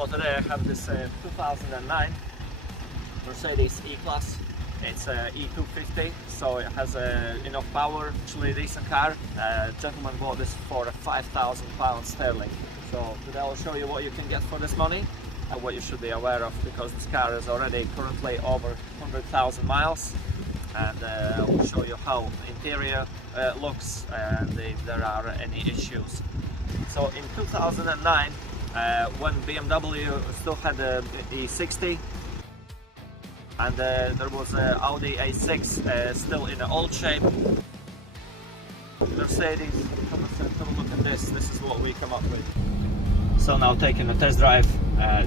So today I have this 2009 Mercedes E-Class. It's E250, so it has enough power, actually a decent car. Gentleman bought this for £5,000 sterling. So today I'll show you what you can get for this money and what you should be aware of, because this car is already currently over 100,000 miles. And I'll show you how the interior looks and if there are any issues. So in 2009, when BMW still had the E60 and there was Audi A6 still in an old shape, Mercedes, come and have a look at this. This is what we come up with. So now taking a test drive,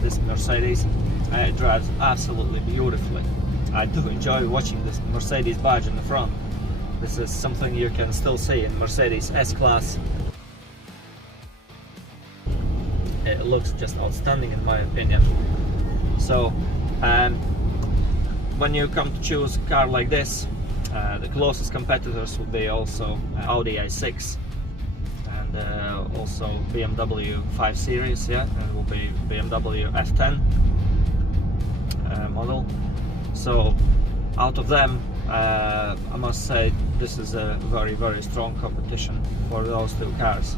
this Mercedes, it drives absolutely beautifully. I do enjoy watching this Mercedes badge in the front. This is something you can still see in Mercedes S-Class. It looks just outstanding in my opinion. So when you come to choose a car like this, the closest competitors will be also Audi A6 and also BMW 5 Series, yeah, and it will be BMW F10 model. So out of them, I must say this is a very strong competition for those two cars,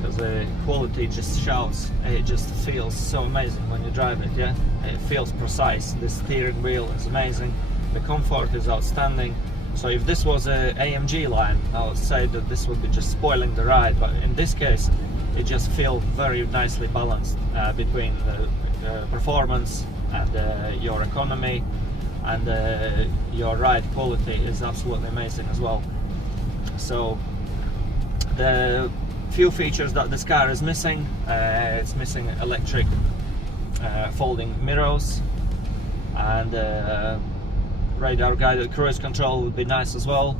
because the quality just shouts. It just feels so amazing when you drive it, yeah. It feels precise. The steering wheel is amazing. The comfort is outstanding. So if this was a AMG line, I would say that this would be just spoiling the ride, but in this case it just feels very nicely balanced between the performance and your economy, and your ride quality is absolutely amazing as well. So the few features that this car is missing, it's missing electric folding mirrors, and radar guided cruise control would be nice as well.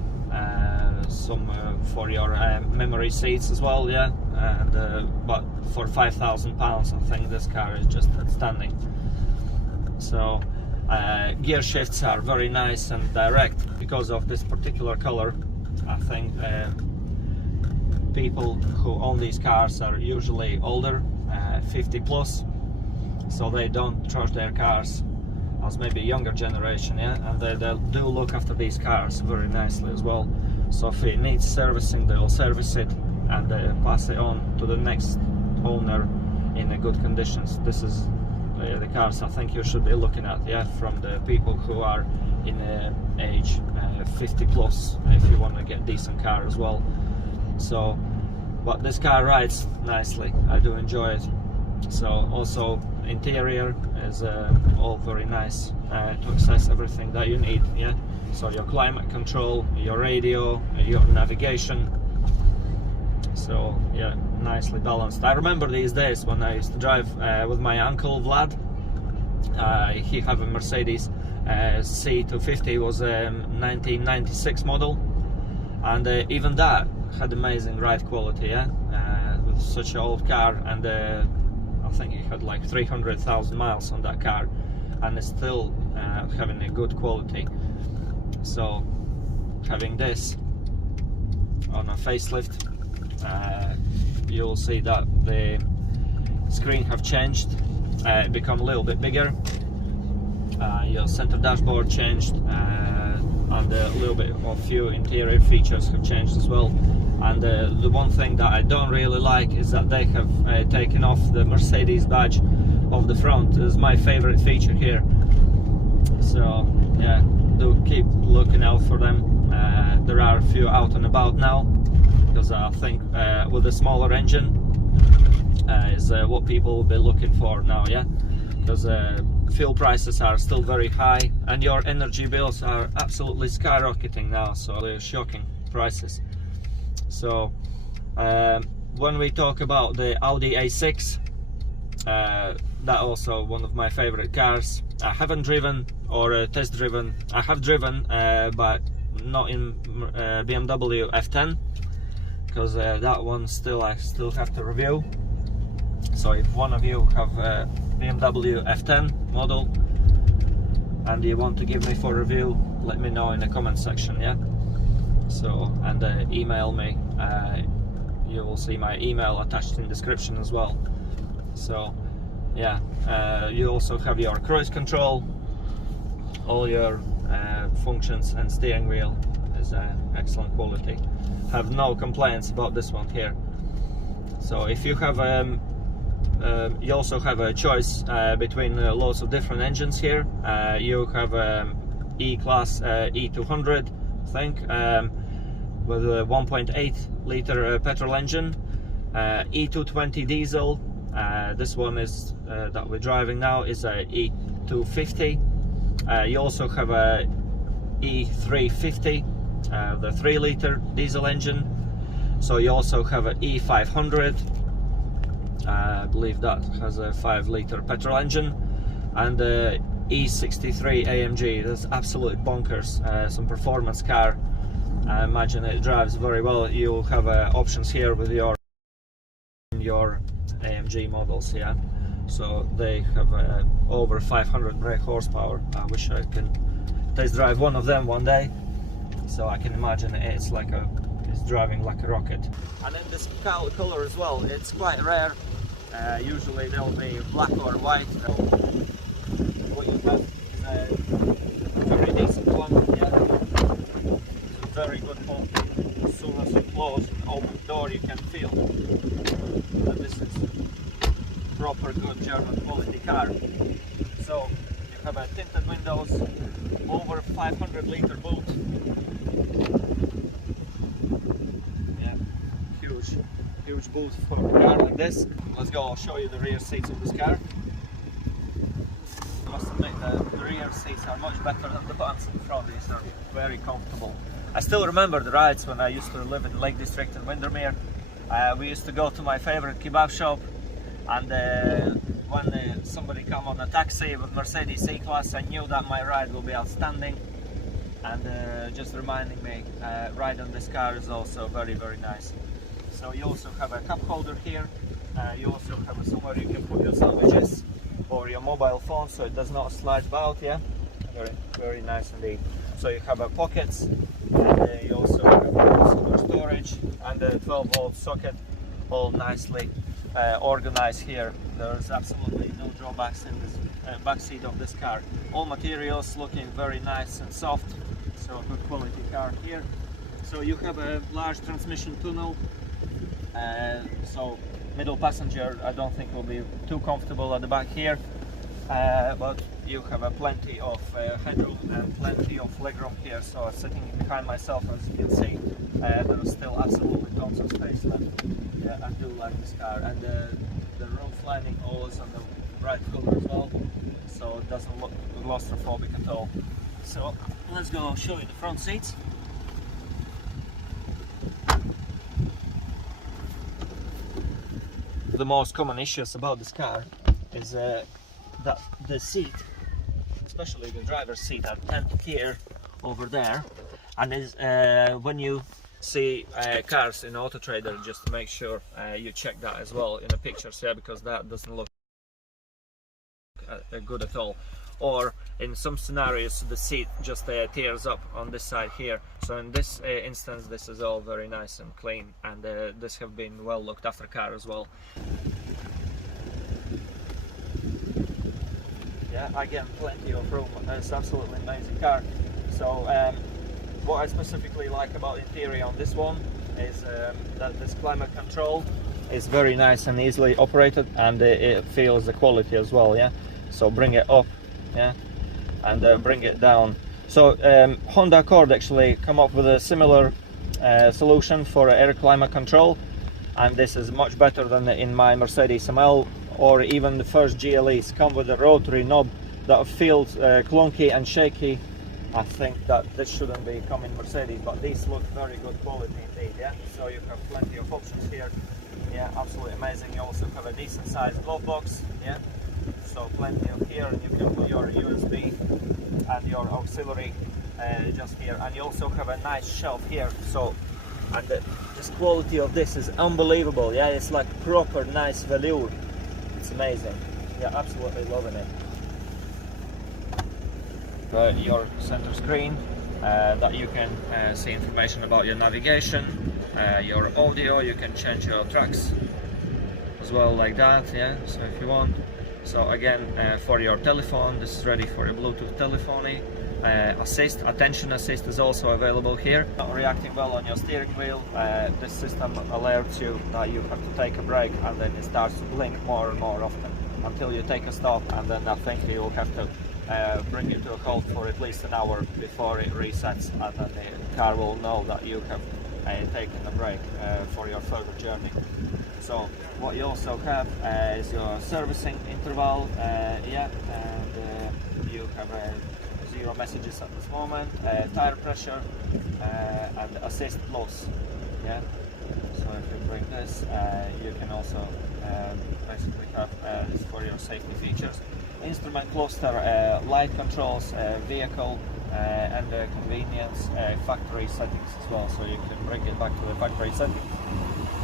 Some for your memory seats as well, yeah. And but for £5,000 I think this car is just outstanding. So gear shifts are very nice and direct because of this particular color. I think people who own these cars are usually older, 50 plus, so they don't trust their cars as maybe younger generation, yeah, and they do look after these cars very nicely as well. So if it needs servicing, they'll service it and pass it on to the next owner in a good conditions. This is the cars I think you should be looking at, yeah, from the people who are in age 50 plus, if you want to get a decent car as well. So, but this car rides nicely. I do enjoy it. So also interior is all very nice to access everything that you need, yeah. So your climate control, your radio, your navigation. So yeah, nicely balanced. I remember these days when I used to drive with my uncle Vlad. He had a Mercedes C250, was a 1996 model, and even that had amazing ride quality, yeah, with such an old car. And I think he had like 300,000 miles on that car, and it's still having a good quality. So having this on a facelift, you'll see that the screen have changed, become a little bit bigger. Your center dashboard changed, and a little bit of few interior features have changed as well. And the one thing that I don't really like is that they have taken off the Mercedes badge of the front. Is my favorite feature here. So yeah, do keep looking out for them. There are a few out and about now, because I think with a smaller engine is what people will be looking for now, yeah, because fuel prices are still very high and your energy bills are absolutely skyrocketing now, so they're shocking prices. So when we talk about the Audi A6, that also one of my favorite cars. I haven't driven or test driven. I have driven, but not in BMW F10, because that one I still have to review. So if one of you have a BMW F10 model and you want to give me for review, let me know in the comment section, yeah. So, and email me. You will see my email attached in the description as well. So Yeah, you also have your cruise control, all your functions, and steering wheel is excellent quality. Have no complaints about this one here. So if you have you also have a choice between lots of different engines here. You have E-Class E200, I think, with a 1.8 liter petrol engine, E220 diesel. This one is that we're driving now is a E250. You also have a E350, the 3 liter diesel engine. So you also have a E500. I believe that has a 5 liter petrol engine, and the E63 AMG. That's absolutely bonkers. Some performance car. I imagine it drives very well. You have options here with your AMG models, yeah. So they have over 500 brake horsepower. I wish I can test drive one of them one day. So I can imagine it's driving like a rocket. And in this color as well, it's quite rare. Usually they'll be black or white. So what you have is a very decent one. Yeah. It's a very good quality. As soon as you close and open the door, you can feel that this is proper good German quality car. So you have a tinted windows, over 500 liter boot. Yeah, huge boot for a car like this. Let's go, I'll show you the rear seats of this car. I must admit that the rear seats are much better than the ones in front. These are very comfortable. I still remember the rides when I used to live in the Lake District in Windermere. We used to go to my favorite kebab shop, and when somebody come on a taxi with Mercedes C-Class, I knew that my ride will be outstanding. And just reminding me, ride on this car is also very, very nice. So you also have a cup holder here. You also have somewhere you can put your sandwiches or your mobile phone, so it does not slide about. Yeah, very, very nice indeed. So you have pockets, and you also have storage and a 12-volt socket, all nicely organized here. There's absolutely no drawbacks in this back seat of this car. All materials looking very nice and soft. So good quality car here. So you have a large transmission tunnel. So middle passenger, I don't think will be too comfortable at the back here, but you have plenty of headroom and plenty of legroom here. So sitting behind myself, as you can see, there's still absolutely tons of space left. Yeah, I do like this car, and the roof lining always on the bright color as well, so it doesn't look claustrophobic at all. So let's go show you the front seats. The most common issues about this car is that the seat, especially the driver's seat, I tend to tear over there, and is when you see cars in Auto Trader, just to make sure you check that as well in the pictures, yeah, because that doesn't look good at all. Or in some scenarios the seat just tears up on this side here. So in this instance, this is all very nice and clean, and this have been well looked after car as well. Yeah, again, plenty of room. It's absolutely amazing car. So what I specifically like about the interior on this one is that this climate control is very nice and easily operated, and it feels the quality as well. Yeah, so bring it up, yeah, and bring it down. So Honda Accord actually come up with a similar solution for air climate control, and this is much better than in my Mercedes ML, or even the first GLEs come with a rotary knob that feels clunky and shaky. I think that this shouldn't be coming Mercedes, but these look very good quality indeed. Yeah, so you have plenty of options here. Yeah, absolutely amazing. You also have a decent sized glove box. Yeah, so plenty of here, and you can put your USB and your auxiliary just here, and you also have a nice shelf here. So, and this quality of this is unbelievable. Yeah, it's like proper nice velour. It's amazing. Yeah, absolutely loving it. Your center screen that you can see information about your navigation, your audio. You can change your tracks as well like that. Yeah, so if you want, So again, for your telephone, this is ready for your Bluetooth telephony. Assist, attention assist is also available here. Reacting well on your steering wheel. This system alerts you that you have to take a break, and then it starts to blink more and more often until you take a stop, and then I think you will have to bring you to a halt for at least an hour before it resets, and then the car will know that you have taken a break for your further journey. So what you also have is your servicing interval, and you have 0 messages at this moment, tire pressure, and assist plus. Yeah. So if you bring this, you can also basically have this for your safety features. Instrument cluster, light controls, vehicle, and convenience, factory settings as well. So you can bring it back to the factory settings,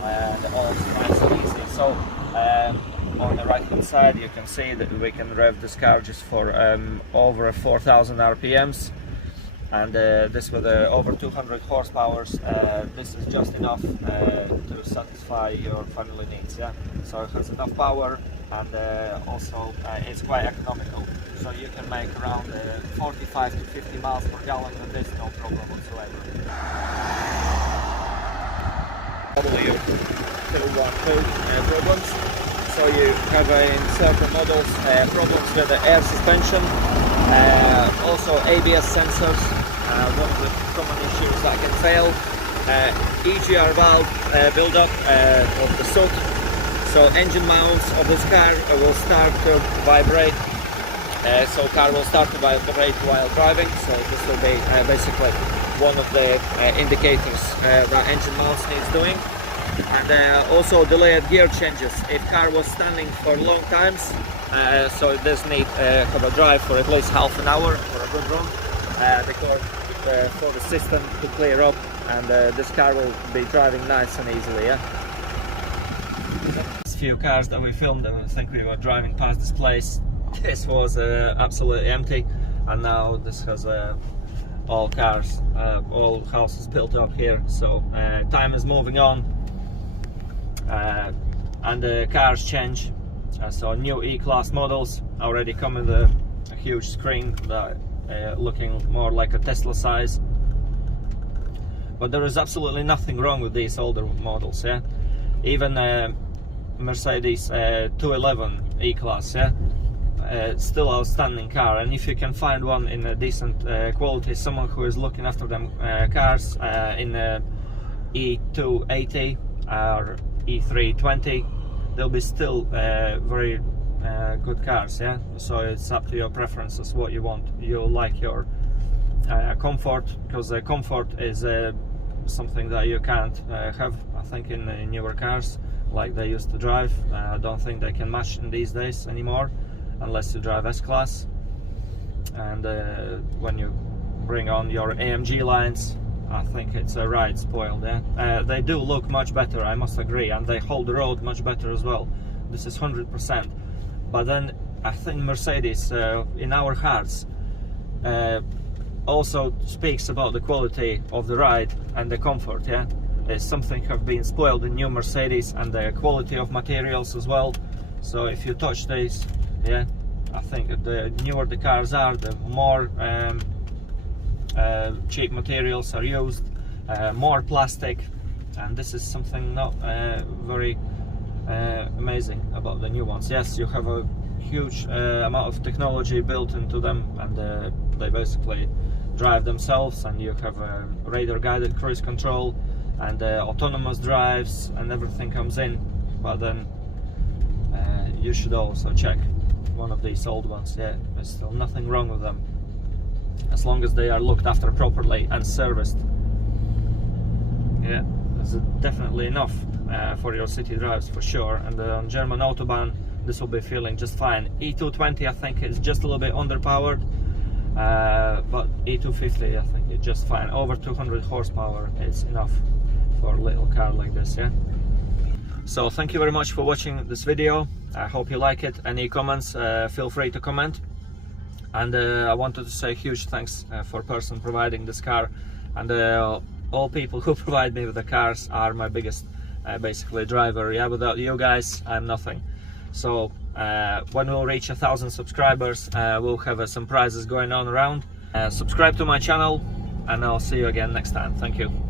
and all is nice and easy. So on the right hand side, you can see that we can rev this car just for over 4,000 RPMs. And this with over 200 horsepower, this is just enough to satisfy your family needs. Yeah, so it has enough power, and also it's quite economical. So you can make around 45 to 50 miles per gallon with this, no problem whatsoever. W212 problems. So you have in certain models problems with the air suspension, also ABS sensors. One of the common issues that can fail, EGR valve build-up of the soot. So engine mounts of this car will start to vibrate. So car will start to vibrate while driving. So this will be basically one of the indicators that engine mounts needs doing. And also delayed gear changes. If car was standing for long times, so it does need have a drive for at least half an hour for a good run. For the system to clear up, and this car will be driving nice and easily. Yeah. These few cars that we filmed, I think we were driving past this place. This was absolutely empty, and now this has all cars, all houses built up here. So time is moving on, and the cars change. So new E-Class models already come with a huge screen that looking more like a Tesla size, but there is absolutely nothing wrong with these older models. Yeah, even Mercedes 211 E-Class, yeah, still outstanding car. And if you can find one in a decent quality, someone who is looking after them cars in E280 or E320, they'll be still very good cars. Yeah, so it's up to your preferences what you want. You like your comfort, because comfort is something that you can't have, I think, in newer cars like they used to drive. I don't think they can match in these days anymore, unless you drive S-Class. And when you bring on your AMG lines, I think it's right spoiled. Yeah, they do look much better, I must agree, and they hold the road much better as well. This is 100%. But then I think Mercedes in our hearts also speaks about the quality of the ride and the comfort. Yeah, something have been spoiled in new Mercedes, and the quality of materials as well. So if you touch these, yeah, I think the newer the cars are, the more cheap materials are used, more plastic, and this is something not very amazing about the new ones. Yes, you have a huge amount of technology built into them, and they basically drive themselves, and you have radar guided cruise control and autonomous drives, and everything comes in. But then you should also check one of these old ones. Yeah, there's still nothing wrong with them, as long as they are looked after properly and serviced. Yeah, there's definitely enough for your city drives for sure. And on German Autobahn, this will be feeling just fine. E220, I think, is just a little bit underpowered, but E250, I think it's just fine. Over 200 horsepower is enough for a little car like this. Yeah. So thank you very much for watching this video. I hope you like it. Any comments, feel free to comment. And I wanted to say huge thanks for person providing this car, and all people who provide me with the cars are my biggest basically driver. Yeah, without you guys I'm nothing. So When we'll reach 1,000 subscribers, we'll have some prizes going on around. Subscribe to my channel, and I'll see you again next time. Thank you.